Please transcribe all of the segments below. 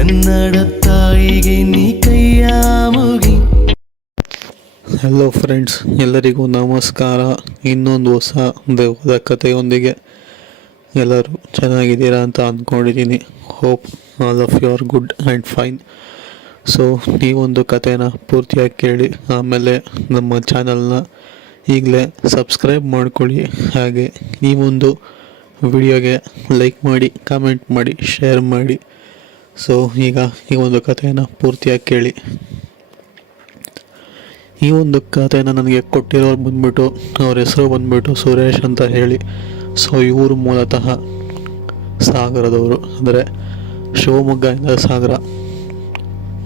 ಕನ್ನಡ ತಾಯಿಗೆ ನೀ ಕೈಯ ಮುಗಿ. ಹಲೋ ಫ್ರೆಂಡ್ಸ್, ಎಲ್ಲರಿಗೂ ನಮಸ್ಕಾರ. ಇನ್ನೊಂದು ಹೊಸ ದೆವ್ವದ ಕಥೆಯೊಂದಿಗೆ ಎಲ್ಲರೂ ಚೆನ್ನಾಗಿದ್ದೀರಾ ಅಂತ ಅಂದ್ಕೊಂಡಿದ್ದೀನಿ. Hope all of you are good and fine. So ಈ ಒಂದು ಕಥೆನ ಪೂರ್ತಿಯಾಗಿ ಕೇಳಿ, ಆಮೇಲೆ ನಮ್ಮ ಚಾನಲ್ನ ಈಗಲೇ ಸಬ್ಸ್ಕ್ರೈಬ್ ಮಾಡ್ಕೊಳ್ಳಿ. ಹಾಗೆ ಈ ಒಂದು ವಿಡಿಯೋಗೆ ಲೈಕ್ ಮಾಡಿ, ಕಾಮೆಂಟ್ ಮಾಡಿ, ಶೇರ್ ಮಾಡಿ. ಸೊ ಈಗ ಈ ಒಂದು ಕಥೆಯನ್ನು ಪೂರ್ತಿಯಾಗಿ ಕೇಳಿ. ಈ ಒಂದು ಕಥೆನ ನನಗೆ ಕೊಟ್ಟಿರೋರು ಬಂದ್ಬಿಟ್ಟು, ಅವ್ರ ಹೆಸರು ಬಂದ್ಬಿಟ್ಟು ಸುರೇಶ್ ಅಂತ ಹೇಳಿ. ಸೊ ಇವರು ಮೂಲತಃ ಸಾಗರದವರು, ಅಂದರೆ ಶಿವಮೊಗ್ಗದಿಂದ ಸಾಗರ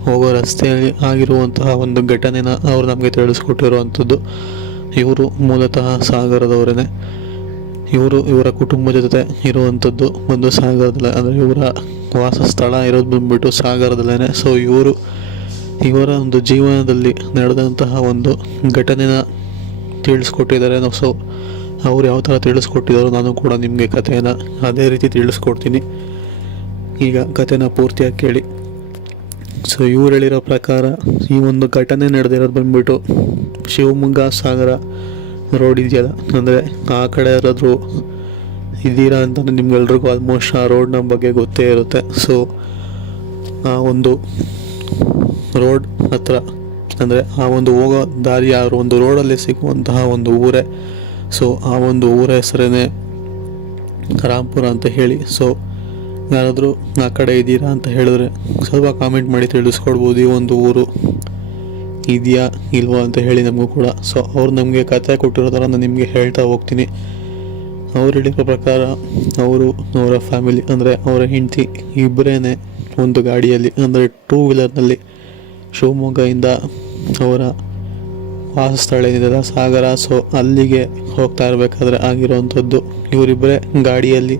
ಹೋಗೋ ರಸ್ತೆಯಲ್ಲಿ ಆಗಿರುವಂತಹ ಒಂದು ಘಟನೆನ ಅವರು ನಮಗೆ ತಿಳಿಸ್ಕೊಟ್ಟಿರುವಂಥದ್ದು. ಇವರು ಮೂಲತಃ ಸಾಗರದವರೇ. ಇವರ ಕುಟುಂಬದ ಜೊತೆ ಇರುವಂಥದ್ದು ಒಂದು ಸಾಗರದಲ್ಲೇ, ಅಂದರೆ ಇವರ ವಾಸಸ್ಥಳ ಇರೋದು ಬಂದ್ಬಿಟ್ಟು ಸಾಗರದಲ್ಲೇ. ಸೊ ಇವರ ಒಂದು ಜೀವನದಲ್ಲಿ ನಡೆದಂತಹ ಒಂದು ಘಟನೆನ ತಿಳಿಸ್ಕೊಟ್ಟಿದ್ದಾರೆ. ಸೊ ಅವ್ರು ಯಾವ ಥರ ತಿಳಿಸ್ಕೊಟ್ಟಿದ್ದಾರೋ ನಾನು ಕೂಡ ನಿಮಗೆ ಕಥೆಯನ್ನು ಅದೇ ರೀತಿ ತಿಳಿಸ್ಕೊಡ್ತೀನಿ. ಈಗ ಕಥೆನ ಪೂರ್ತಿಯಾಗಿ ಕೇಳಿ. ಸೊ ಇವ್ರು ಹೇಳಿರೋ ಪ್ರಕಾರ ಈ ಒಂದು ಘಟನೆ ನಡೆದಿರೋದು ಬಂದ್ಬಿಟ್ಟು ಶಿವಮೊಗ್ಗ ಸಾಗರ ರೋಡ್ ಇದೆಯಲ್ಲ, ಅಂದರೆ ಆ ಕಡೆ ಯಾರಾದರೂ ಇದ್ದೀರಾ ಅಂತ ನಿಮ್ಗೆಲ್ರಿಗೂ ಆಲ್ಮೋಸ್ಟ್ ಆ ರೋಡ್ನ ಬಗ್ಗೆ ಗೊತ್ತೇ ಇರುತ್ತೆ. ಸೊ ಆ ಒಂದು ರೋಡ್ ಹತ್ರ, ಅಂದರೆ ಆ ಒಂದು ಹೋಗೋ ದಾರಿ, ಆ ಒಂದು ರೋಡಲ್ಲಿ ಸಿಗುವಂತಹ ಒಂದು ಊರೇ. ಸೊ ಆ ಒಂದು ಊರ ಹೆಸರೇ ರಾಂಪುರ ಅಂತ ಹೇಳಿ. ಸೊ ಯಾರಾದರೂ ಆ ಕಡೆ ಇದ್ದೀರಾ ಅಂತ ಹೇಳಿದ್ರೆ ಸ್ವಲ್ಪ ಕಾಮೆಂಟ್ ಮಾಡಿ ತಿಳಿಸ್ಕೊಡ್ಬೋದು, ಈ ಒಂದು ಊರು ಇದೆಯಾ ಇಲ್ವಾ ಅಂತ ಹೇಳಿ ನಮಗೂ ಕೂಡ. ಸೊ ಅವ್ರು ನಮಗೆ ಕಥೆ ಕೊಟ್ಟಿರೋ ಥರ ನಾನು ನಿಮಗೆ ಹೇಳ್ತಾ ಹೋಗ್ತೀನಿ. ಅವ್ರು ಹೇಳಿರೋ ಪ್ರಕಾರ ಅವರ ಫ್ಯಾಮಿಲಿ, ಅಂದರೆ ಅವರ ಹೆಂಡತಿ ಇಬ್ಬರೇ ಒಂದು ಗಾಡಿಯಲ್ಲಿ, ಅಂದರೆ 2 ವೀಲರ್ನಲ್ಲಿ ಶಿವಮೊಗ್ಗದಿಂದ ಅವರ ವಾಸಸ್ಥಳ ಏನಿದೆ ಸಾಗರ, ಸೊ ಅಲ್ಲಿಗೆ ಹೋಗ್ತಾ ಇರಬೇಕಾದ್ರೆ ಆಗಿರೋವಂಥದ್ದು. ಇವರಿಬ್ಬರೇ ಗಾಡಿಯಲ್ಲಿ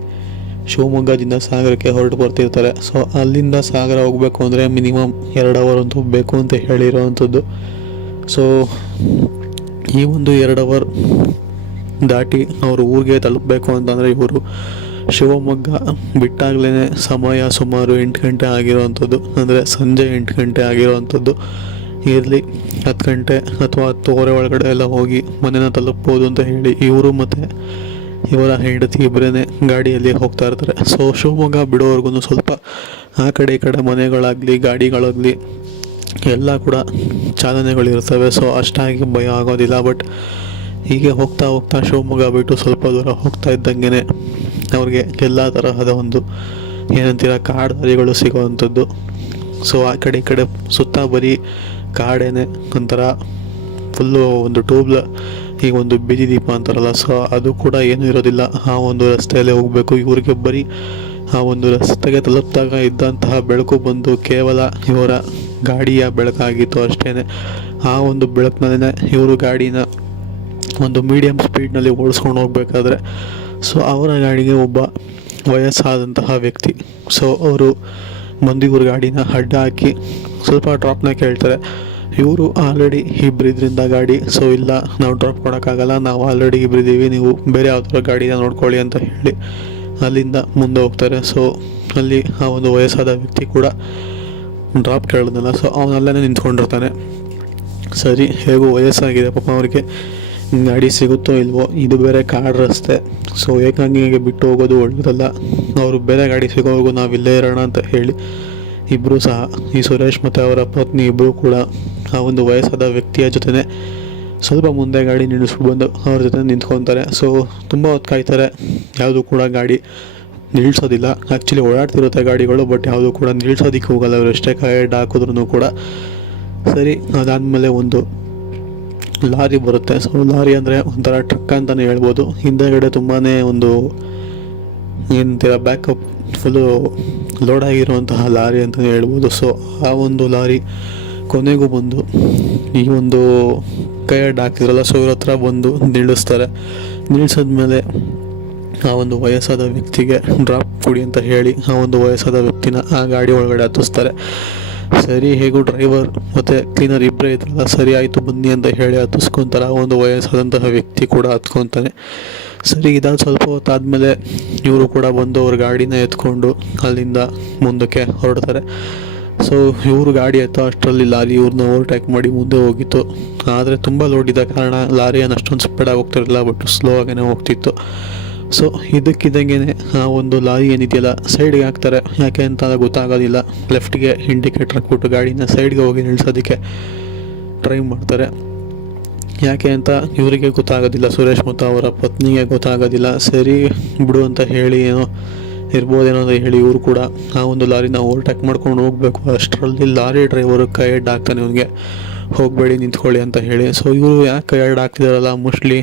ಶಿವಮೊಗ್ಗದಿಂದ ಸಾಗರಕ್ಕೆ ಹೊರಟು ಬರ್ತಿರ್ತಾರೆ. ಸೊ ಅಲ್ಲಿಂದ ಸಾಗರ ಹೋಗಬೇಕು ಅಂದರೆ ಮಿನಿಮಮ್ 2 ಅವರ್ ಅಂತೂ ಬೇಕು ಅಂತ ಹೇಳಿರೋವಂಥದ್ದು. ಸೊ ಈ ಒಂದು 2 ಅವರ್ ದಾಟಿ ಅವರು ಊರಿಗೆ ತಲುಪಬೇಕು ಅಂತಂದರೆ ಇವರು ಶಿವಮೊಗ್ಗ ಬಿಟ್ಟಾಗಲೇ ಸಮಯ ಸುಮಾರು 8 ಗಂಟೆ ಆಗಿರೋವಂಥದ್ದು, ಅಂದರೆ ಸಂಜೆ 8 ಗಂಟೆ ಆಗಿರೋವಂಥದ್ದು. ಇರಲಿ 10 ಗಂಟೆ ಅಥವಾ 10:15 ಒಳಗಡೆ ಎಲ್ಲ ಹೋಗಿ ಮನೆನ ತಲುಪ್ಬೋದು ಅಂತ ಹೇಳಿ ಇವರು ಮತ್ತು ಇವರ ಹೆಂಡತಿ ಇಬ್ಬರೇ ಗಾಡಿಯಲ್ಲಿ ಹೋಗ್ತಾ ಇರ್ತಾರೆ. ಸೊ ಶಿವಮೊಗ್ಗ ಬಿಡೋವರೆಗೂ ಸ್ವಲ್ಪ ಆ ಕಡೆ ಈ ಕಡೆ ಮನೆಗಳಾಗಲಿ ಗಾಡಿಗಳಾಗಲಿ ಎಲ್ಲ ಕೂಡ ಚಾಲನೆಗಳಿರ್ತವೆ. ಸೊ ಅಷ್ಟಾಗಿ ಭಯ ಆಗೋದಿಲ್ಲ. ಬಟ್ ಹೀಗೆ ಹೋಗ್ತಾ ಹೋಗ್ತಾ ಶಿವಮೊಗ್ಗ ಬಿಟ್ಟು ಸ್ವಲ್ಪ ದೂರ ಹೋಗ್ತಾ ಇದ್ದಂಗೆ ಅವ್ರಿಗೆ ಎಲ್ಲ ತರಹದ ಒಂದು ಏನಂತೀರ ಕಾಡು ದಾರಿಗಳು ಸಿಗೋವಂಥದ್ದು. ಸೊ ಆ ಕಡೆ ಈ ಕಡೆ ಸುತ್ತ ಬರೀ ಕಾಡೇನೆ, ಒಂಥರ ಫುಲ್ಲು ಒಂದು ಈಗ ಒಂದು ಬೀದಿ ದೀಪ ಅಂತಾರಲ್ಲ, ಸೊ ಅದು ಕೂಡ ಏನೂ ಇರೋದಿಲ್ಲ. ಆ ಒಂದು ರಸ್ತೆಯಲ್ಲೇ ಹೋಗಬೇಕು. ಇವರಿಗೆ ಬರೀ ಆ ಒಂದು ರಸ್ತೆಗೆ ತಲುಪಿದಾಗ ಇದ್ದಂತಹ ಬೆಳಕು ಬಂದು ಕೇವಲ ಇವರ ಗಾಡಿಯ ಬೆಳಕಾಗಿತ್ತು ಅಷ್ಟೇ. ಆ ಒಂದು ಬೆಳಕಿನಲ್ಲೇ ಇವರು ಗಾಡಿನ ಒಂದು ಮೀಡಿಯಮ್ ಸ್ಪೀಡ್ನಲ್ಲಿ ಓಡಿಸ್ಕೊಂಡು ಹೋಗ್ಬೇಕಾದ್ರೆ ಸೊ ಅವರ ಗಾಡಿಗೆ ಒಬ್ಬ ವಯಸ್ಸಾದಂತಹ ವ್ಯಕ್ತಿ, ಸೊ ಅವರು ಇವ್ರ ಗಾಡಿನ ಅಡ್ಡ ಹಾಕಿ ಸ್ವಲ್ಪ ಡ್ರಾಪ್ನ ಕೇಳ್ತಾರೆ. ಇವರು ಆಲ್ರೆಡಿ ಇಬ್ಬರಿದ್ರಿಂದ ಗಾಡಿ, ಸೊ ಇಲ್ಲ ನಾವು ಡ್ರಾಪ್ ಕೊಡೋಕ್ಕಾಗಲ್ಲ, ನಾವು ಆಲ್ರೆಡಿ ಇಬ್ಬರಿದ್ದೀವಿ, ನೀವು ಬೇರೆ ಯಾವ್ದಾರ ಗಾಡಿನ ನೋಡ್ಕೊಳ್ಳಿ ಅಂತ ಹೇಳಿ ಅಲ್ಲಿಂದ ಮುಂದೆ ಹೋಗ್ತಾರೆ. ಸೊ ಅಲ್ಲಿ ಆ ಒಂದು ವಯಸ್ಸಾದ ವ್ಯಕ್ತಿ ಕೂಡ ಡ್ರಾಪ್ ಕೇಳಿದ್ನಲ್ಲ, ಸೊ ಅವನಲ್ಲೇ ನಿಂತ್ಕೊಂಡಿರ್ತಾನೆ. ಸರಿ, ಹೇಗೋ ವಯಸ್ಸಾಗಿದೆ ಪಾಪ ಅವ್ರಿಗೆ, ಗಾಡಿ ಸಿಗುತ್ತೋ ಇಲ್ವೋ, ಇದು ಬೇರೆ ಕಾಡು ರಸ್ತೆ, ಸೊ ಏಕಾಂಗಿಗೆ ಬಿಟ್ಟು ಹೋಗೋದು ಒಳ್ಳೆಯದಲ್ಲ, ಅವರು ಬೇರೆ ಗಾಡಿ ಸಿಗೋವರೆಗೂ ನಾವು ಇಲ್ಲೇ ಇರೋಣ ಅಂತ ಹೇಳಿ ಇಬ್ಬರು ಸಹ, ಈ ಸುರೇಶ್ ಮತ್ತು ಅವರ ಪತ್ನಿ ಇಬ್ಬರು ಕೂಡ ಆ ಒಂದು ವಯಸ್ಸಾದ ವ್ಯಕ್ತಿಯ ಜೊತೆ ಸ್ವಲ್ಪ ಮುಂದೆ ಗಾಡಿ ನಿಲ್ಲಿಸ್ಬಿಟ್ಟು ಬಂದು ಅವ್ರ ಜೊತೆ ನಿಂತ್ಕೊತಾರೆ. ಸೊ ತುಂಬ ಹೊತ್ತು ಕಾಯ್ತಾರೆ, ಯಾವುದು ಕೂಡ ಗಾಡಿ ನಿಲ್ಲಿಸೋದಿಲ್ಲ. ಆ್ಯಕ್ಚುಲಿ ಓಡಾಡ್ತಿರುತ್ತೆ ಗಾಡಿಗಳು, ಬಟ್ ಯಾವುದು ಕೂಡ ನಿಲ್ಲಿಸೋದಕ್ಕೆ ಹೋಗಲ್ಲ ಅವರು, ಎಷ್ಟೇ ಕಾಯ್ಡ್ ಹಾಕಿದ್ರೂ ಕೂಡ. ಸರಿ, ಅದಾದಮೇಲೆ ಒಂದು ಲಾರಿ ಬರುತ್ತೆ. ಸೊ ಲಾರಿ ಅಂದರೆ ಒಂಥರ ಟ್ರಕ್ ಅಂತಲೇ ಹೇಳ್ಬೋದು. ಹಿಂದೆಗಡೆ ತುಂಬಾ ಒಂದು ಏನಂತೀರ ಬ್ಯಾಕಪ್ ಫುಲ್ಲು ಲೋಡ್ ಆಗಿರುವಂತಹ ಲಾರಿ ಅಂತಲೇ ಹೇಳ್ಬೋದು. ಸೊ ಆ ಒಂದು ಲಾರಿ ಕೊನೆಗೂ ಬಂದು ಈ ಒಂದು ಕೈ ಅಡ್ಡ ಹಾಕಿದ್ರಲ್ಲ, ಸೊ ಇವ್ರ ಹತ್ರ ಬಂದು ನಿಲ್ಲಿಸ್ತಾರೆ. ನಿಲ್ಲಿಸಿದ್ಮೇಲೆ ಆ ಒಂದು ವಯಸ್ಸಾದ ವ್ಯಕ್ತಿಗೆ ಡ್ರಾಪ್ ಕೊಡಿ ಅಂತ ಹೇಳಿ ಆ ಒಂದು ವಯಸ್ಸಾದ ವ್ಯಕ್ತಿನ ಆ ಗಾಡಿ ಒಳಗಡೆ ಹತ್ತಿಸ್ತಾರೆ. ಸರಿ, ಹೇಗೂ ಡ್ರೈವರ್ ಮತ್ತು ಕ್ಲೀನರ್ ಇಬ್ಬರೇ ಇದ್ರಲ್ಲ, ಸರಿ ಆಯಿತು ಬನ್ನಿ ಅಂತ ಹೇಳಿ ಹತ್ತಿಸ್ಕೊತಾರೆ. ಆ ಒಂದು ವಯಸ್ಸಾದಂತಹ ವ್ಯಕ್ತಿ ಕೂಡ ಹತ್ಕೊತಾನೆ. ಸರಿ, ಇದಾದ ಸ್ವಲ್ಪ ಹೊತ್ತಾದಮೇಲೆ ಇವರು ಕೂಡ ಬಂದು ಅವ್ರ ಗಾಡಿನ ಎತ್ಕೊಂಡು ಅಲ್ಲಿಂದ ಮುಂದಕ್ಕೆ ಹೊರಡ್ತಾರೆ. ಸೊ ಇವರು ಗಾಡಿ ಎತ್ತೋ ಅಷ್ಟರಲ್ಲಿ ಲಾರಿ ಇವ್ರನ್ನ ಓವರ್ಟೇಕ್ ಮಾಡಿ ಮುಂದೆ ಹೋಗಿತ್ತು. ಆದರೆ ತುಂಬ ಲೋಡ್ ಇದ್ದ ಕಾರಣ ಲಾರಿ ಏನು ಅಷ್ಟೊಂದು ಸ್ಪೀಡಾಗಿ ಹೋಗ್ತಿರಲಿಲ್ಲ, ಬಟ್ ಸ್ಲೋ ಆಗೇ ಹೋಗ್ತಿತ್ತು. ಸೊ ಇದಕ್ಕಿದ್ದಂಗೆ ಆ ಒಂದು ಲಾರಿ ಏನಿದೆಯಲ್ಲ ಸೈಡ್ಗೆ ಹಾಕ್ತಾರೆ. ಯಾಕೆ ಅಂತ ಗೊತ್ತಾಗೋದಿಲ್ಲ. ಲೆಫ್ಟ್ಗೆ ಇಂಡಿಕೇಟರ್ ಹಾಕ್ಬಿಟ್ಟು ಗಾಡಿನ ಸೈಡ್ಗೆ ಹೋಗಿ ನಿಲ್ಲಿಸೋದಕ್ಕೆ ಟ್ರೈ ಮಾಡ್ತಾರೆ. ಯಾಕೆ ಅಂತ ಇವರಿಗೆ ಗೊತ್ತಾಗೋದಿಲ್ಲ, ಸುರೇಶ್ ಮತ್ತು ಅವರ ಪತ್ನಿಗೆ ಗೊತ್ತಾಗೋದಿಲ್ಲ. ಸರಿ ಬಿಡು ಅಂತ ಹೇಳಿ ಏನೋ ಇರ್ಬೋದೇನೋ ಅಂತ ಹೇಳಿ ಇವರು ಕೂಡ ಆ ಒಂದು ಲಾರಿನ ಓವರ್ಟೇಕ್ ಮಾಡ್ಕೊಂಡು ಹೋಗಬೇಕು. ಅಷ್ಟರಲ್ಲಿ ಲಾರಿ ಡ್ರೈವರು ಕೈ ಅಡ್ಡ ಹಾಕ್ತಾನೆ ಇವನಿಗೆ, ಹೋಗಬೇಡಿ ನಿಂತ್ಕೊಳ್ಳಿ ಅಂತ ಹೇಳಿ. ಸೊ ಇವರು ಯಾಕೆ ಕೈ ಅಡ್ಡ ಹಾಕ್ತಿದಾರಲ್ಲ, ಮೋಸ್ಟ್ಲಿ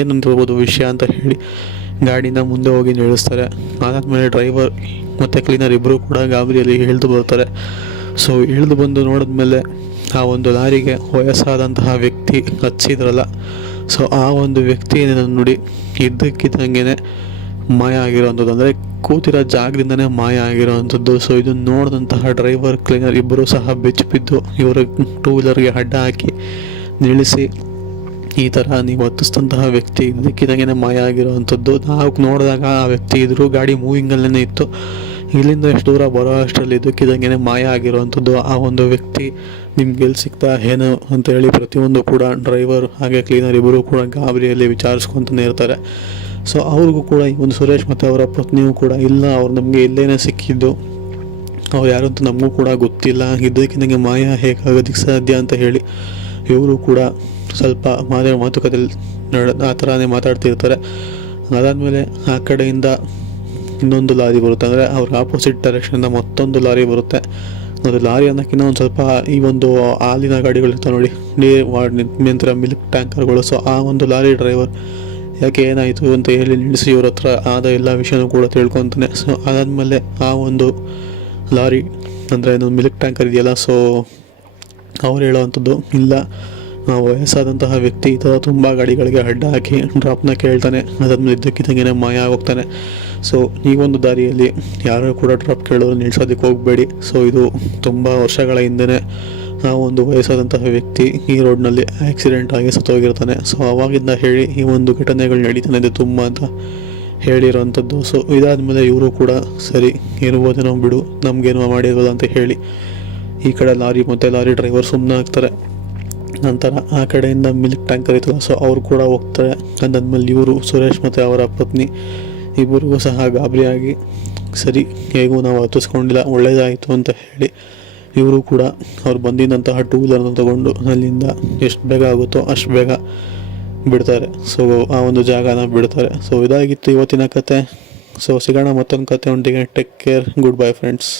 ಏನಂತಿರ್ಬೋದು ವಿಷಯ ಅಂತ ಹೇಳಿ ಗಾಡಿನ ಮುಂದೆ ಹೋಗಿ ನಿಲ್ಲಿಸ್ತಾರೆ. ಅದಾದಮೇಲೆ ಡ್ರೈವರ್ ಮತ್ತು ಕ್ಲೀನರ್ ಇಬ್ಬರು ಕೂಡ ಗಾಬರಿಯಲ್ಲಿ ಇಳಿದು ಬರ್ತಾರೆ. ಸೊ ಇಳಿದು ಬಂದು ನೋಡಿದ್ಮೇಲೆ ಆ ಒಂದು ಲಾರಿಗೆ ವಯಸ್ಸಾದಂತಹ ವ್ಯಕ್ತಿ ಹಚ್ಚಿದ್ರಲ್ಲ, ಸೊ ಆ ಒಂದು ವ್ಯಕ್ತಿ ಏನೇನು ನೋಡಿ ಇದ್ದಕ್ಕಿದ್ದಂಗೆ ಮಾಯ ಆಗಿರೋವಂಥದ್ದು, ಅಂದರೆ ಕೂತಿರೋ ಜಾಗದಿಂದನೇ ಮಾಯ ಆಗಿರೋವಂಥದ್ದು. ಸೊ ಇದನ್ನು ನೋಡಿದಂತಹ ಡ್ರೈವರ್ ಕ್ಲೀನರ್ ಇಬ್ಬರು ಸಹ ಬೆಚ್ಚಿ ಬಿದ್ದು ಇವರು ಟೂ ವೀಲರ್ಗೆ ಅಡ್ಡ ಹಾಕಿ ನಿಲ್ಲಿಸಿ, ಈ ಥರ ನೀವು ಹತ್ತಿಸಿದಂತಹ ವ್ಯಕ್ತಿ ಇದ್ದಕ್ಕಿದ್ದಂಗೆ ಮಾಯ ಆಗಿರೋವಂಥದ್ದು. ನಾವು ನೋಡಿದಾಗ ಆ ವ್ಯಕ್ತಿ ಇದ್ದರು, ಗಾಡಿ ಮೂವಿಂಗಲ್ಲೇ ಇತ್ತು. ಇಲ್ಲಿಂದ ಎಷ್ಟು ದೂರ ಬರೋ ಅಷ್ಟರಲ್ಲಿ ಇದ್ದಕ್ಕಿದ್ದಂಗೆ ಮಾಯ ಆಗಿರೋವಂಥದ್ದು. ಆ ಒಂದು ವ್ಯಕ್ತಿ ನಿಮ್ಗೆ ಎಲ್ಲಿ ಸಿಗ್ತಾ ಏನು ಅಂತೇಳಿ ಪ್ರತಿಯೊಂದು ಕೂಡ ಡ್ರೈವರ್ ಹಾಗೆ ಕ್ಲೀನರ್ ಇಬ್ಬರು ಕೂಡ ಗಾಬರಿಯಲ್ಲಿ ವಿಚಾರಿಸ್ಕೊತಾನೆ ಇರ್ತಾರೆ. ಸೊ ಅವ್ರಿಗೂ ಕೂಡ ಈ ಒಂದು ಸುರೇಶ್ ಮತ್ತು ಅವರ ಪತ್ನಿಯೂ ಕೂಡ ಇಲ್ಲ, ಅವ್ರು ನಮಗೆ ಇಲ್ಲೇನೇ ಸಿಕ್ಕಿದ್ದು, ಅವ್ರು ಯಾರು ಅಂತ ನಮಗೂ ಕೂಡ ಗೊತ್ತಿಲ್ಲ, ಇದ್ದಕ್ಕಿದ್ದಂಗೆ ಮಾಯ ಹೇಗಾಗೋದಕ್ಕೆ ಸಾಧ್ಯ ಅಂತ ಹೇಳಿ ಇವರು ಕೂಡ ಸ್ವಲ್ಪ ಮಾತುಕತೆಯಲ್ಲಿ ಆ ಥರನೇ ಮಾತಾಡ್ತಿರ್ತಾರೆ. ಅದಾದಮೇಲೆ ಆ ಕಡೆಯಿಂದ ಇನ್ನೊಂದು ಲಾರಿ ಬರುತ್ತೆ, ಅಂದರೆ ಅವ್ರ ಆಪೋಸಿಟ್ ಡೈರೆಕ್ಷನಿಂದ ಮತ್ತೊಂದು ಲಾರಿ ಬರುತ್ತೆ. ಅದು ಲಾರಿ ಅನ್ನೋಕ್ಕಿಂತ ಒಂದು ಸ್ವಲ್ಪ ಈ ಒಂದು ಹಾಲಿನ ಗಾಡಿಗಳಿರ್ತಾವೆ ನೋಡಿ, ನಿಂತರ ಮಿಲ್ಕ್ ಟ್ಯಾಂಕರ್ಗಳು. ಸೊ ಆ ಒಂದು ಲಾರಿ ಡ್ರೈವರ್ ಯಾಕೆ ಏನಾಯಿತು ಅಂತ ಹೇಳಿ ನಿಲ್ಲಿಸಿ ಇವ್ರ ಹತ್ರ ಆದ ಎಲ್ಲ ವಿಷಯನೂ ಕೂಡ ತಿಳ್ಕೊತಾನೆ. ಸೊ ಅದಾದಮೇಲೆ ಆ ಒಂದು ಲಾರಿ ಅಂದರೆ ಇನ್ನೊಂದು ಮಿಲ್ಕ್ ಟ್ಯಾಂಕರ್ ಇದೆಯಲ್ಲ, ಸೊ ಅವ್ರು ಹೇಳೋವಂಥದ್ದು ಇಲ್ಲ, ವಯಸ್ಸಾದಂತಹ ವ್ಯಕ್ತಿ ಈ ಥರ ತುಂಬ ಗಾಡಿಗಳಿಗೆ ಅಡ್ಡ ಹಾಕಿ ಡ್ರಾಪ್ನ ಕೇಳ್ತಾನೆ. ಅದಾದ್ಮೇಲೆ ಇದ್ದಕ್ಕಿದ್ದಂಗೆ ಮಾಯ ಆಗೋಗ್ತಾನೆ. ಸೊ ಈ ಒಂದು ದಾರಿಯಲ್ಲಿ ಯಾರು ಕೂಡ ಡ್ರಾಪ್ ಕೇಳೋರು ನಿಲ್ಸೋದಕ್ಕೆ ಹೋಗಬೇಡಿ. ಸೊ ಇದು ತುಂಬ ವರ್ಷಗಳ ಹಿಂದೆ ಆ ಒಂದು ವಯಸ್ಸಾದಂತಹ ವ್ಯಕ್ತಿ ಈ ರೋಡ್ನಲ್ಲಿ ಆಕ್ಸಿಡೆಂಟ್ ಆಗಿ ಸತ್ತೋಗಿರ್ತಾನೆ. ಸೊ ಅವಾಗಿಂದ ಹೇಳಿ ಈ ಒಂದು ಘಟನೆಗಳು ನಡೀತಾನೆ ಇದೆ ತುಂಬ ಅಂತ ಹೇಳಿರೋವಂಥದ್ದು. ಸೊ ಇದಾದಮೇಲೆ ಇವರು ಕೂಡ ಸರಿ ಇರ್ಬೋದೇನೋ ಬಿಡು, ನಮಗೇನೋ ಮಾಡಿರ್ಬೋದು ಅಂತ ಹೇಳಿ ಈ ಕಡೆ ಲಾರಿ ಮತ್ತು ಲಾರಿ ಡ್ರೈವರ್ ಸುಮ್ಮನೆ ಆಗ್ತಾರೆ. ನಂತರ ಆ ಕಡೆಯಿಂದ ಮಿಲ್ಕ್ ಟ್ಯಾಂಕರ್ ಇತ್ತಲ್ಲ, ಸೊ ಅವ್ರು ಕೂಡ ಹೋಗ್ತಾರೆ. ಅದಾದ್ಮೇಲೆ ಇವರು ಸುರೇಶ್ ಮತ್ತು ಅವರ ಪತ್ನಿ ಇಬ್ಬರಿಗೂ ಸಹ ಗಾಬರಿಯಾಗಿ ಸರಿ ಹೇಗೂ ನಾವು ಹತ್ತಿಸ್ಕೊಂಡಿಲ್ಲ, ಒಳ್ಳೆಯದಾಯಿತು ಅಂತ ಹೇಳಿ ಇವರು ಕೂಡ ಅವ್ರು ಬಂದಿದ್ದಂತಹ ಟೂ ವೀಲರ್ನ ತೊಗೊಂಡು ಅಲ್ಲಿಂದ ಎಷ್ಟು ಬೇಗ ಆಗುತ್ತೋ ಅಷ್ಟು ಬೇಗ ಬಿಡ್ತಾರೆ. ಸೊ ಆ ಒಂದು ಜಾಗನ ಬಿಡ್ತಾರೆ. ಸೊ ಇದಾಗಿತ್ತು ಇವತ್ತಿನ ಕತೆ. ಸೊ ಸಿಗೋಣ ಮತ್ತೊಂದು ಕತೆ ಒಂದಿಗೆ. Take care, good bye friends.